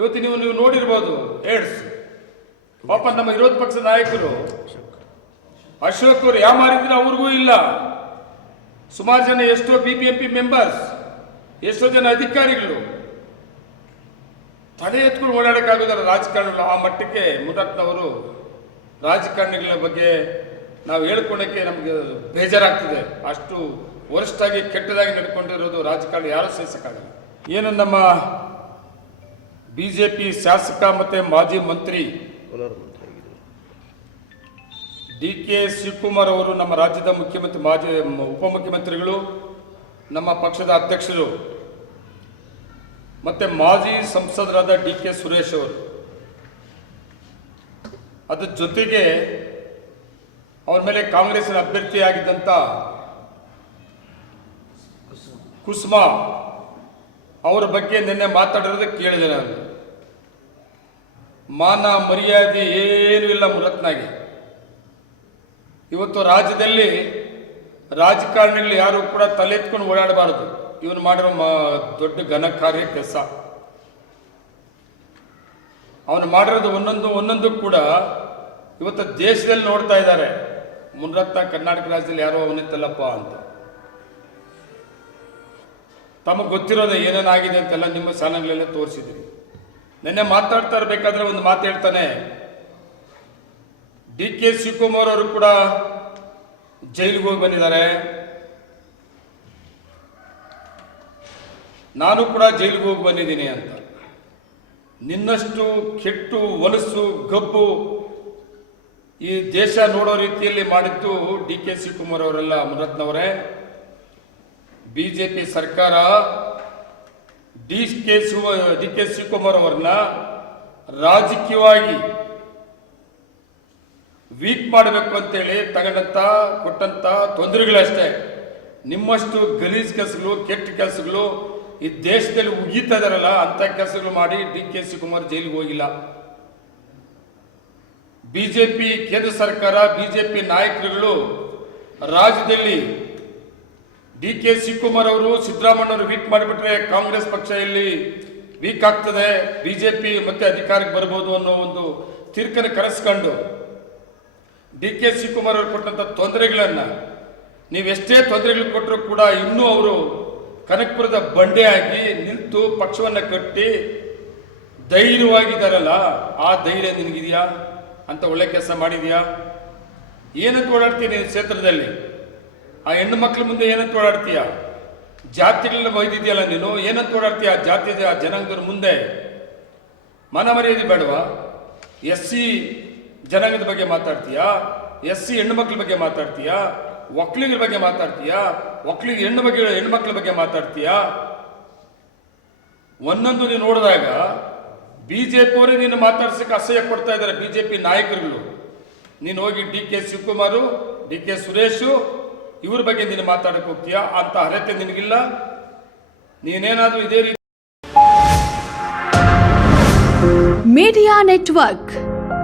ಇವತ್ತು ನೀವು ನೋಡಿರ್ಬೋದು ಏಡ್ಸ್ ಪಾಪ ನಮ್ಮ ವಿರೋಧ ಪಕ್ಷದ ನಾಯಕರು ಅಶೋಕ್ ಅವರು ಯಾವ ಮಾರಿದ್ರೆ ಅವ್ರಿಗೂ ಇಲ್ಲ. ಸುಮಾರು ಜನ ಎಷ್ಟೋ BBMP ಮೆಂಬರ್ಸ್, ಎಷ್ಟೋ ಜನ ಅಧಿಕಾರಿಗಳು ತಲೆ ಎತ್ಕೊಂಡು ಓಡಾಡಕ್ಕಾಗೋದಲ್ಲ ರಾಜಕಾರಣಿಗಳು. ಆ ಮಟ್ಟಕ್ಕೆ ಮುನಿರತ್ನವರು ರಾಜಕಾರಣಿಗಳ ಬಗ್ಗೆ ನಾವು ಹೇಳ್ಕೊಳಕ್ಕೆ ನಮಗೆ ಬೇಜಾರಾಗ್ತದೆ. ಅಷ್ಟು ವರಿಷ್ಠಾಗಿ ಕೆಟ್ಟದಾಗಿ ನಡ್ಕೊಂಡಿರೋದು ರಾಜಕಾರಣ ಯಾರೂ ಸಹಿಸಕ್ಕಾಗಲ್ಲ. ಏನು ನಮ್ಮ BJP ಶಾಸಕ ಮತ್ತು ಮಾಜಿ ಮಂತ್ರಿ DK ಶಿವಕುಮಾರ್ ಅವರು ನಮ್ಮ ರಾಜ್ಯದ ಮುಖ್ಯಮಂತ್ರಿ, ಮಾಜಿ ಉಪಮುಖ್ಯಮಂತ್ರಿಗಳು, ನಮ್ಮ ಪಕ್ಷದ ಅಧ್ಯಕ್ಷರು ಮತ್ತು ಮಾಜಿ ಸಂಸದರಾದ DK ಸುರೇಶ್ ಅವರು, ಅದರ ಜೊತೆಗೆ ಅವ್ರ ಮೇಲೆ ಕಾಂಗ್ರೆಸ್ನ ಅಭ್ಯರ್ಥಿಯಾಗಿದ್ದಂಥ ಕುಸುಮಾ ಅವರ ಬಗ್ಗೆ ನಿನ್ನೆ ಮಾತಾಡಿರೋದು ಕೇಳಿದೆ ನಾನು. ಮಾನ ಮರ್ಯಾದೆ ಏನೂ ಇಲ್ಲ ಮುನಿರತ್ನಗೆ. ಇವತ್ತು ರಾಜ್ಯದಲ್ಲಿ ರಾಜಕಾರಣಿಗಳು ಯಾರು ಕೂಡ ತಲೆತ್ಕೊಂಡು ಓಡಾಡಬಾರದು. ಇವನು ಮಾಡಿರೋ ದೊಡ್ಡ ಘನಕಾರ್ಯ ಕೆಲಸ. ಅವನು ಮಾಡಿರೋದು ಒಂದೊಂದು ಕೂಡ ಇವತ್ತು ದೇಶದಲ್ಲಿ ನೋಡ್ತಾ ಇದ್ದಾರೆ. ಮುನಿರತ್ನ ಕರ್ನಾಟಕ ರಾಜ್ಯದಲ್ಲಿ ಯಾರೋ ಅವನಿತ್ತಲ್ಲಪ್ಪ ಅಂತ. ತಮಗೆ ಗೊತ್ತಿರೋದು ಏನೇನಾಗಿದೆ ಅಂತೆಲ್ಲ ನಿಮ್ಮ ಚಾನಲ್ಗಳೆಲ್ಲ ತೋರಿಸಿದ್ದೀರಿ. ನಿನ್ನೆ ಮಾತಾಡ್ತಾ ಇರಬೇಕಾದ್ರೆ ಒಂದು ಮಾತು ಹೇಳ್ತಾನೆ, DK ಶಿವಕುಮಾರ್ ಅವರು ಕೂಡ ಜೈಲಿಗೆ ಹೋಗಿ ಬಂದಿದ್ದಾರೆ, ನಾನು ಕೂಡ ಜೈಲಿಗೆ ಹೋಗಿ ಬಂದಿದ್ದೀನಿ ಅಂತ. ನಿನ್ನಷ್ಟು ಕೆಟ್ಟು ಹೊಲಸು ಗಬ್ಬು ಈ ದೇಶ ನೋಡೋ ರೀತಿಯಲ್ಲಿ ಮಾಡಿದ್ದು DK ಶಿವಕುಮಾರ್ ಅವರೆಲ್ಲ. ಮುನಿರತ್ನವರೇ, BJP ಸರ್ಕಾರ DK ಶಿವಕುಮಾರ್ ಅವರನ್ನ ರಾಜಕೀಯವಾಗಿ ವೀಕ್ ಮಾಡಬೇಕು ಅಂತೇಳಿ ಕೊಟ್ಟಂತ ತೊಂದರೆಗಳಷ್ಟೇ. ನಿಮ್ಮಷ್ಟು ಗಲೀಜ್ ಕೆಲಸಗಳು, ಕೆಟ್ಟ ಕೆಲಸಗಳು ಈ ದೇಶದಲ್ಲಿ ಉಗೀತಾ ಇದಾರಲ್ಲ, ಅಂತ ಕೆಲಸಗಳು ಮಾಡಿ DK ಶಿವಕುಮಾರ್ ಜೈಲಿಗೆ ಹೋಗಿಲ್ಲ. BJP ಕೇಂದ್ರ ಸರ್ಕಾರ, BJP ನಾಯಕರುಗಳು ರಾಜ್ಯದಲ್ಲಿ DK ಶಿವಕುಮಾರ್ ಅವರು, ಸಿದ್ದರಾಮಯ್ಯವರು ವೀಕ್ ಮಾಡಿಬಿಟ್ರೆ ಕಾಂಗ್ರೆಸ್ ಪಕ್ಷ ಇಲ್ಲಿ ವೀಕ್ ಆಗ್ತದೆ, BJP ಮತ್ತೆ ಅಧಿಕಾರಕ್ಕೆ ಬರ್ಬೋದು ಅನ್ನೋ ಒಂದು ತೀರ್ಕನ್ನು ಕರೆಸ್ಕೊಂಡು DK ಶಿವಕುಮಾರ್ ಅವರು ಕೊಟ್ಟಂತ ತೊಂದರೆಗಳನ್ನ ನೀವೆಷ್ಟೇ ತೊಂದರೆಗಳು ಕೊಟ್ಟರು ಕೂಡ ಇನ್ನೂ ಅವರು ಕನಕಪುರದ ಬಂಡೆಯಾಗಿ ನಿಂತು ಪಕ್ಷವನ್ನು ಕಟ್ಟಿ ಧೈರ್ಯವಾಗಿದ್ದಾರಲ್ಲ, ಆ ಧೈರ್ಯ ನಿನಗಿದೆಯಾ? ಅಂತ ಒಳ್ಳೆ ಕೆಲಸ ಮಾಡಿದ್ಯಾ? ಏನಂತ ಓಡಾಡ್ತೀನಿ ಕ್ಷೇತ್ರದಲ್ಲಿ? ಆ ಹೆಣ್ಣು ಮಕ್ಕಳ ಮುಂದೆ ಏನಂತ ಓಡಾಡ್ತೀಯ? ಜಾತಿಗಳನ್ನ ಒಯ್ದಿದ್ಯಲ್ಲ ನೀನು, ಏನಂತ ಓಡಾಡ್ತೀಯ? ಜಾತಿ ಜನಾಂಗದವ್ರ ಮುಂದೆ ಮನ ಮರ್ಯಾದೆ ಬೇಡವಾ? SC ಜನಾಂಗದ ಬಗ್ಗೆ ಮಾತಾಡ್ತೀಯಾ? SC ಹೆಣ್ಣು ಮಕ್ಕಳ ಬಗ್ಗೆ ಮಾತಾಡ್ತೀಯಾ? ಒಕ್ಕಲಿಗರ ಬಗ್ಗೆ ಮಾತಾಡ್ತೀಯಾ? ಒಕ್ಕಲಿಗ ಹೆಣ್ಮಕ್ಳ ಬಗ್ಗೆ ಮಾತಾಡ್ತೀಯಾ? ಒಂದೊಂದು ನೀನು ನೋಡಿದಾಗ BJP ಅವರೇ ನೀನು ಮಾತಾಡ್ಸಕ್ಕೆ ಅಸಹ್ಯ ಪಡ್ತಾ ಇದ್ದಾರೆ. BJP ನಾಯಕರುಗಳು. ನೀನು ಹೋಗಿ DK ಶಿವಕುಮಾರು, DK ಸುರೇಶು ಇವ್ರ ಬಗ್ಗೆ ನೀನು ಮಾತಾಡಕ್ಕೆ ಹೋಗ್ತೀಯಾ? ಅಂತ ಅರ್ಹತೆ ನಿನಗಿಲ್ಲ. ನೀನೇನಾದ್ರೂ ಇದೇ ರೀತಿ ಮೀಡಿಯಾ ನೆಟ್ವರ್ಕ್